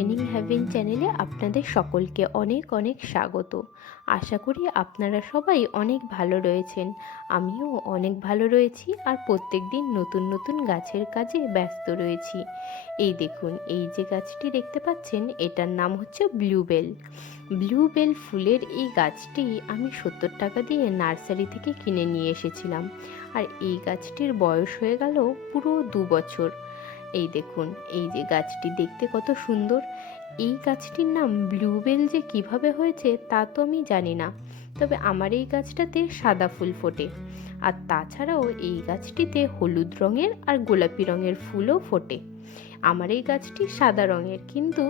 Gardening haven চ্যানেলে আপনাদের সকলকে অনেক অনেক স্বাগত। আশা করি আপনারা সবাই অনেক ভালো রয়েছেন। আমিও অনেক ভালো রয়েছি আর প্রত্যেক দিন নতুন নতুন গাছের কাজে ব্যস্ত রয়েছি। এই দেখুন, এই যে গাছটি দেখতে পাচ্ছেন, এটার নাম হচ্ছে ব্লুবেল ব্লুবেল ফুলের এই গাছটি আমি সত্তর টাকা দিয়ে নার্সারি থেকে কিনে নিয়ে এসেছিলাম। আর এই গাছটির বয়স হয়ে গেল পুরো দু বছর। এই দেখুন, এই যে গাছটি দেখতে কত সুন্দর। এই গাছটির নাম ব্লুবেল যে কীভাবে হয়েছে তা তো আমি জানি না, তবে আমার এই গাছটাতে সাদা ফুল ফোটে। আর তাছাড়াও এই গাছটিতে হলুদ রঙের আর গোলাপি রঙের ফুলও ফোটে। আমার এই গাছটি সাদা রঙের, কিন্তু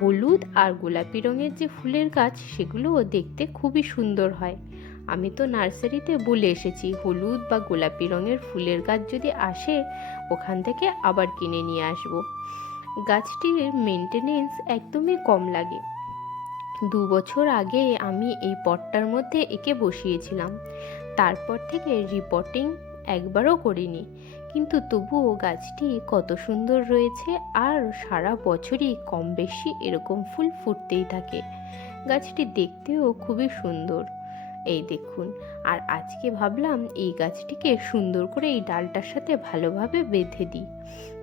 হলুদ আর গোলাপি রঙের যে ফুলের গাছ, সেগুলোও দেখতে খুবই সুন্দর হয়। আমি তো নার্সারিতে বলে এসেছি, হলুদ বা গোলাপি রঙের ফুলের গাছ যদি আসে, ওখান থেকে আবার কিনে নিয়ে আসব। গাছটির মেনটেনেন্স একদমই কম লাগে। দু বছর আগে আমি এই পটটার মধ্যে একে বসিয়েছিলাম। তারপর থেকে রিপোর্টিং একবারও করিনি। কিন্তু তবুও গাছটি কত সুন্দর রয়েছে আর সারা বছরই কম বেশি এরকম ফুল ফুটতেই থাকে। গাছটি দেখতেও খুবই সুন্দর। এই দেখুন। আর আজকে ভাবলাম এই গাছটিকে সুন্দর করে এই ডালটার সাথে ভালোভাবে বেঁধে দিই।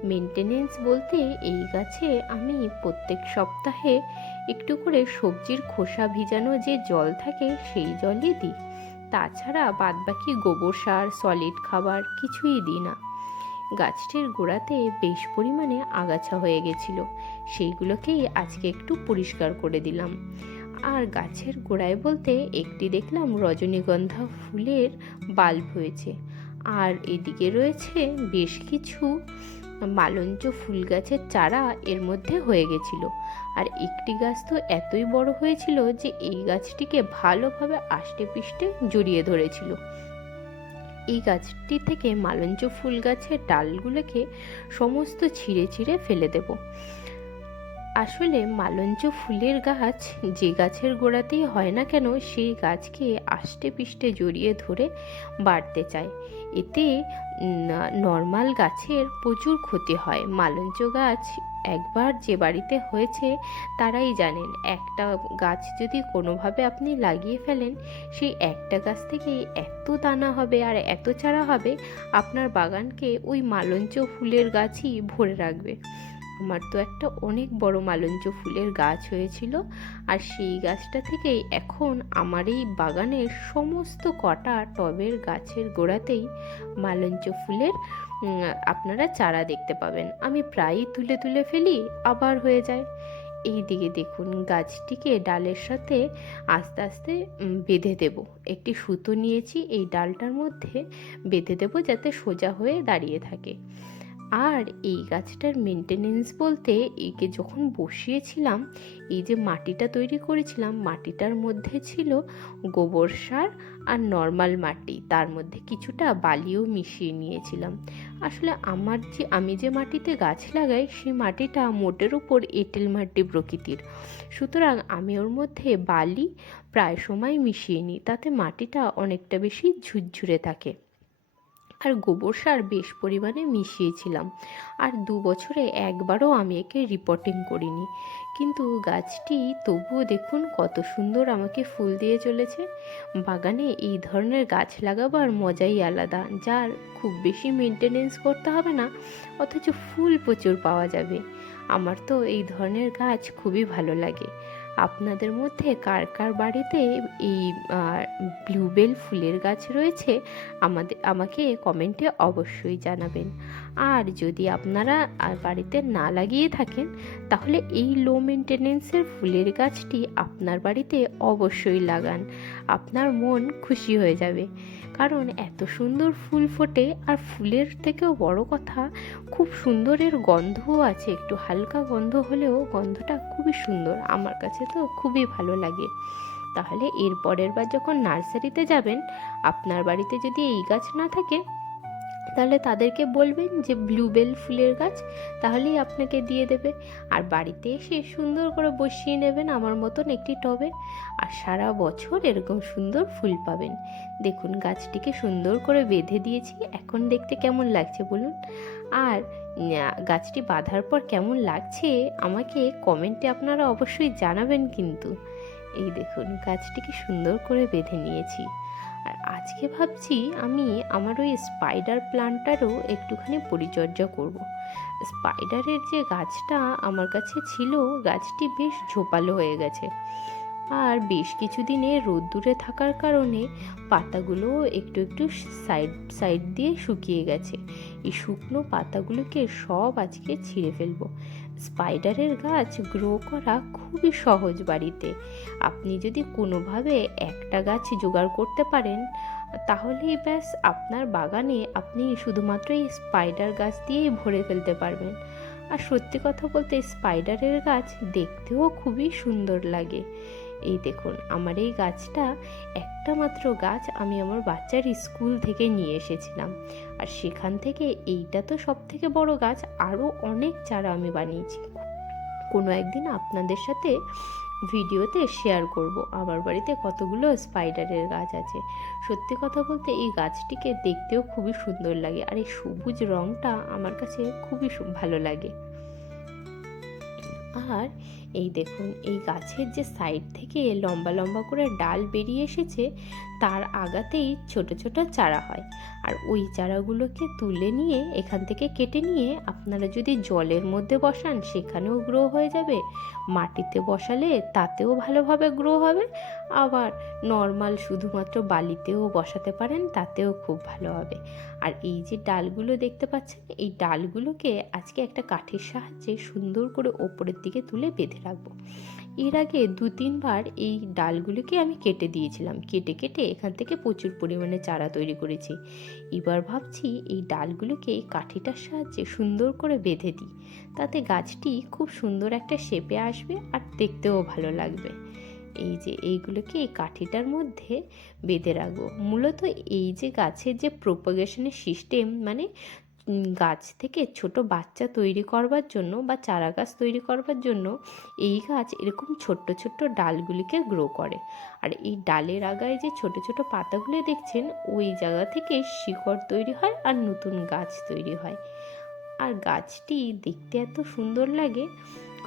মেনটেনেন্স বলতে এই গাছে আমি প্রত্যেক সপ্তাহে একটু করে সবজির খোসা ভিজানো যে জল থাকে সেই জলই দিই। তাছাড়া বাদবাকি গোবর সার সলিড খাবার কিছুই দিই না। গাছটির গোড়াতে বেশ পরিমাণে আগাছা হয়ে গেছিল। সেইগুলোকেই আজকে একটু পরিষ্কার করে দিলাম। আর গাছের গোড়ায় বলতে একটি দেখলাম রজনীগন্ধা ফুলের বাল্ব হয়েছে। আর এদিকে রয়েছে বেশ কিছু মালঞ্চ ফুল গাছের চারা এর মধ্যে হয়ে গেছিল। আর একটি গাছ তো এতই বড় হয়েছিল যে এই গাছটিকে ভালোভাবে আষ্টে পিষ্টে জড়িয়ে ধরেছিল। এই গাছটি থেকে মালঞ্চ ফুল গাছের ডালগুলোকে সমস্ত ছিঁড়ে ছিঁড়ে ফেলে দেবো। আসলে মালঞ্চ ফুলের গাছ যে গাছের গোড়াতেই হয় না কেন, সেই গাছকে আষ্টে পিষ্টে জড়িয়ে ধরে বাড়তে চায়। এতে নর্মাল গাছের প্রচুর ক্ষতি হয়। মালঞ্চ গাছ একবার যে বাড়িতে হয়েছে, তারাই জানেন। একটা গাছ যদি কোনোভাবে আপনি লাগিয়ে ফেলেন, সেই একটা গাছ থেকে এত দানা হবে আর এত চারা হবে, আপনার বাগানকে ওই মালঞ্চ ফুলের গাছই ভরে রাখবে। আমার তো একটা অনেক বড় মালঞ্চ ফুলের গাছ হয়েছিল, আর সেই গাছটা থেকেই এখন আমার এই বাগানের সমস্ত কটা টবের গাছের গোড়াতেই মালঞ্চ ফুলের আপনারা চারা দেখতে পাবেন। আমি প্রায়ই তুলে তুলে ফেলি, আবার হয়ে যায়। এই দিকে দেখুন, গাছটিকে ডালের সাথে আস্তে আস্তে বেঁধে দেব। একটি সুতো নিয়েছি, এই ডালটার মধ্যে বেঁধে দেব যাতে সোজা হয়ে দাঁড়িয়ে থাকে। আর এই গাছটার মেনটেনেন্স বলতে একে যখন বসিয়েছিলাম, এই যে মাটিটা তৈরি করেছিলাম, মাটিটার মধ্যে ছিল গোবর সার আর নর্মাল মাটি। তার মধ্যে কিছুটা বালিও মিশিয়ে নিয়েছিলাম। আসলে আমার যে, আমি যে মাটিতে গাছ লাগাই, সেই মাটিটা মোটের উপর এঁটেল মাটি প্রকৃতির। সুতরাং আমি ওর মধ্যে বালি প্রায় সময় মিশিয়ে নিই, তাতে মাটিটা অনেকটা বেশি ঝুরঝুরে থাকে। আর গোবর সার বেশ পরিমাণে মিশিয়েছিলাম। আর দু বছরে একবারও আমি একে রিপোর্টিং করিনি। কিন্তু গাছটি তবুও দেখুন কত সুন্দর আমাকে ফুল দিয়ে চলেছে। বাগানে এই ধরনের গাছ লাগাবার মজাই আলাদা, যার খুব বেশি মেনটেনেন্স করতে হবে না, অথচ ফুল প্রচুর পাওয়া যাবে। আমার তো এই ধরনের গাছ খুবই ভালো লাগে। আপনাদের মধ্যে কার কার বাড়িতে এই ব্লুবেল ফুলের গাছ রয়েছে আমাদের আমাকে কমেন্টে অবশ্যই জানাবেন। আর যদি আপনারা বাড়িতে না লাগিয়ে থাকেন, তাহলে এই লো মেনটেনেন্সের ফুলের গাছটি আপনার বাড়িতে অবশ্যই লাগান। আপনার মন খুশি হয়ে যাবে। কারণ এত সুন্দর ফুল ফোটে আর ফুলের থেকেও বড় কথা, খুব সুন্দরের গন্ধও আছে, একটু হালকা গন্ধ হলেও গন্ধটা খুবই সুন্দর, আমার কাছে তো খুবই ভালো লাগে। তাহলে এর পরের বার যখন নার্সারিতে যাবেন, আপনার বাড়িতে যদি এই গাছ না থাকে তাহলে তাদেরকে বলবেন যে ব্লুবেল ফুলের গাছ, তাহলেই আপনাকে দিয়ে দেবে। আর বাড়িতে এসে সুন্দর করে বসিয়ে নেবেন আমার মতন একটি টবে আর সারা বছর এরকম সুন্দর ফুল পাবেন। দেখুন, গাছটিকে সুন্দর করে বেঁধে দিয়েছি। এখন দেখতে কেমন লাগছে বলুন? আর গাছটি বাঁধার পর কেমন লাগছে আমাকে কমেন্টে আপনারা অবশ্যই জানাবেন কিন্তু। এই দেখুন, গাছটিকে সুন্দর করে বেঁধে নিয়েছি। আর আজকে ভাবছি আমি আমার ওই স্পাইডার প্লান্টটারও একটুখানি পরিচর্যা করব। স্পাইডারের যে গাছটা আমার কাছে ছিল, গাছটি বেশ ঝোপালো হয়ে গেছে আর বেশ কিছুদিনে রোদ্দুরে থাকার কারণে পাতাগুলো একটু একটু সাইড সাইড দিয়ে শুকিয়ে গেছে। এই শুকনো পাতাগুলোকে সব আজকে ছিঁড়ে ফেলব। স্পাইডারের গাছ গ্রো করা খুবই সহজ বাড়িতে। আপনি যদি কোনোভাবে একটা গাছ জোগাড় করতে পারেন তাহলেই ব্যাস আপনার বাগানে আপনি শুধুমাত্র এই স্পাইডার গাছ দিয়েই ভরে ফেলতে পারবেন। আর সত্যি কথা বলতে স্পাইডারের গাছ দেখতেও খুবই সুন্দর লাগে। এই দেখুন, আমার এই গাছটা একটা মাত্র গাছ আমি আমার বাচ্চার স্কুল থেকে নিয়ে এসেছিলাম। আর সেখান থেকে এইটা তো সব থেকে বড় গাছ, আরও অনেক চারা আমি বানিয়েছি। কোনো একদিন আপনাদের সাথে ভিডিওতে শেয়ার করব। আমার বাড়িতে কতগুলো স্পাইডারের গাছ আছে। সত্যি কথা বলতে এই গাছটিকে দেখতেও খুবই সুন্দর লাগে। আর এই সবুজ রঙটা আমার কাছে খুবই ভালো লাগে। আর এই দেখুন, এই গাছের যে সাইড থেকে লম্বা লম্বা করে ডাল বেরিয়ে এসেছে, তার আগাতেই ছোট ছোট চারা হয়। আর ওই চারাগুলোকে তুলে নিয়ে, এখান থেকে কেটে নিয়ে আপনারা যদি জলের মধ্যে বসান, সেখানেও গ্রো হয়ে যাবে। মাটিতে বসালে তাতেও ভালোভাবে গ্রো হবে। আবার নর্মাল শুধুমাত্র বালিতেও বসাতে পারেন, তাতেও খুব ভালো হবে। আর এই যে ডালগুলো দেখতে পাচ্ছেন, এই ডালগুলোকে আজকে একটা কাঠের সাহায্যে সুন্দর করে ওপরের দিকে তুলে বেঁধে রাখব। এর আগে দু তিনবার এই ডালগুলোকে আমি কেটে দিয়েছিলাম। কেটে কেটে এখান থেকে প্রচুর পরিমাণে চারা তৈরি করেছি। এবার ভাবছি এই ডালগুলোকে এই কাঠিটার সাহায্যে সুন্দর করে বেঁধে দিই। তাতে গাছটি খুব সুন্দর একটা শেপে আসবে আর দেখতেও ভালো লাগবে। এই যে এইগুলোকে এই কাঠিটার মধ্যে বেঁধে রাখব। মূলত এই যে গাছের যে প্রোপাগেশনের সিস্টেম মানে গাছ থেকে ছোট বাচ্চা তৈরি করবার জন্য বা চারা গাছ তৈরি করবার জন্য এই গাছ এরকম ছোট্ট ছোট্ট ডালগুলিকে গ্রো করে। আর এই ডালের আগায় যে ছোট ছোট পাতাগুলি দেখছেন, ওই জায়গা থেকে শিকড় তৈরি হয় আর নতুন গাছ তৈরি হয়। আর গাছটি দেখতে এত সুন্দর লাগে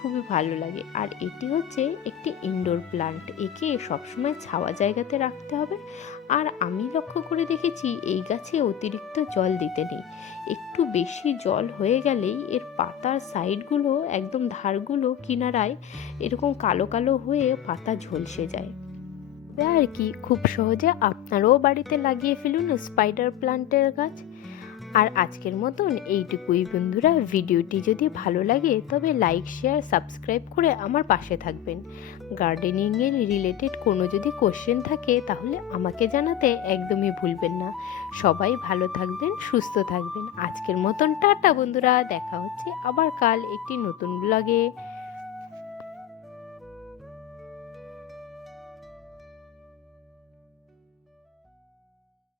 খুবই ভালো লাগে। আর এটি হচ্ছে একটি ইনডোর প্লান্ট একে সবসময় ছাওয়া জায়গাতে রাখতে হবে। আর আমি লক্ষ্য করে দেখেছি, এই গাছে অতিরিক্ত জল দিতে নেই। একটু বেশি জল হয়ে গেলেই এর পাতার সাইডগুলো একদম ধারগুলো, কিনারায় এরকম কালো কালো হয়ে পাতা ঝলসে যায়। আর কি, খুব সহজে আপনারাও বাড়িতে লাগিয়ে ফেলুন স্পাইডার প্লান্টের গাছ। আর আজকের মতন এইটুকুই বন্ধুরা। ভিডিওটি যদি ভালো লাগে, তবে লাইক শেয়ার সাবস্ক্রাইব করে আমার পাশে থাকবেন। গার্ডেনিংয়ের রিলেটেড কোনো যদি কোশ্চেন থাকে, তাহলে আমাকে জানাতে একদমই ভুলবেন না। সবাই ভালো থাকবেন, সুস্থ থাকবেন। আজকের মতন টাটা বন্ধুরা, দেখা হচ্ছে আবার কাল একটি নতুন ব্লগে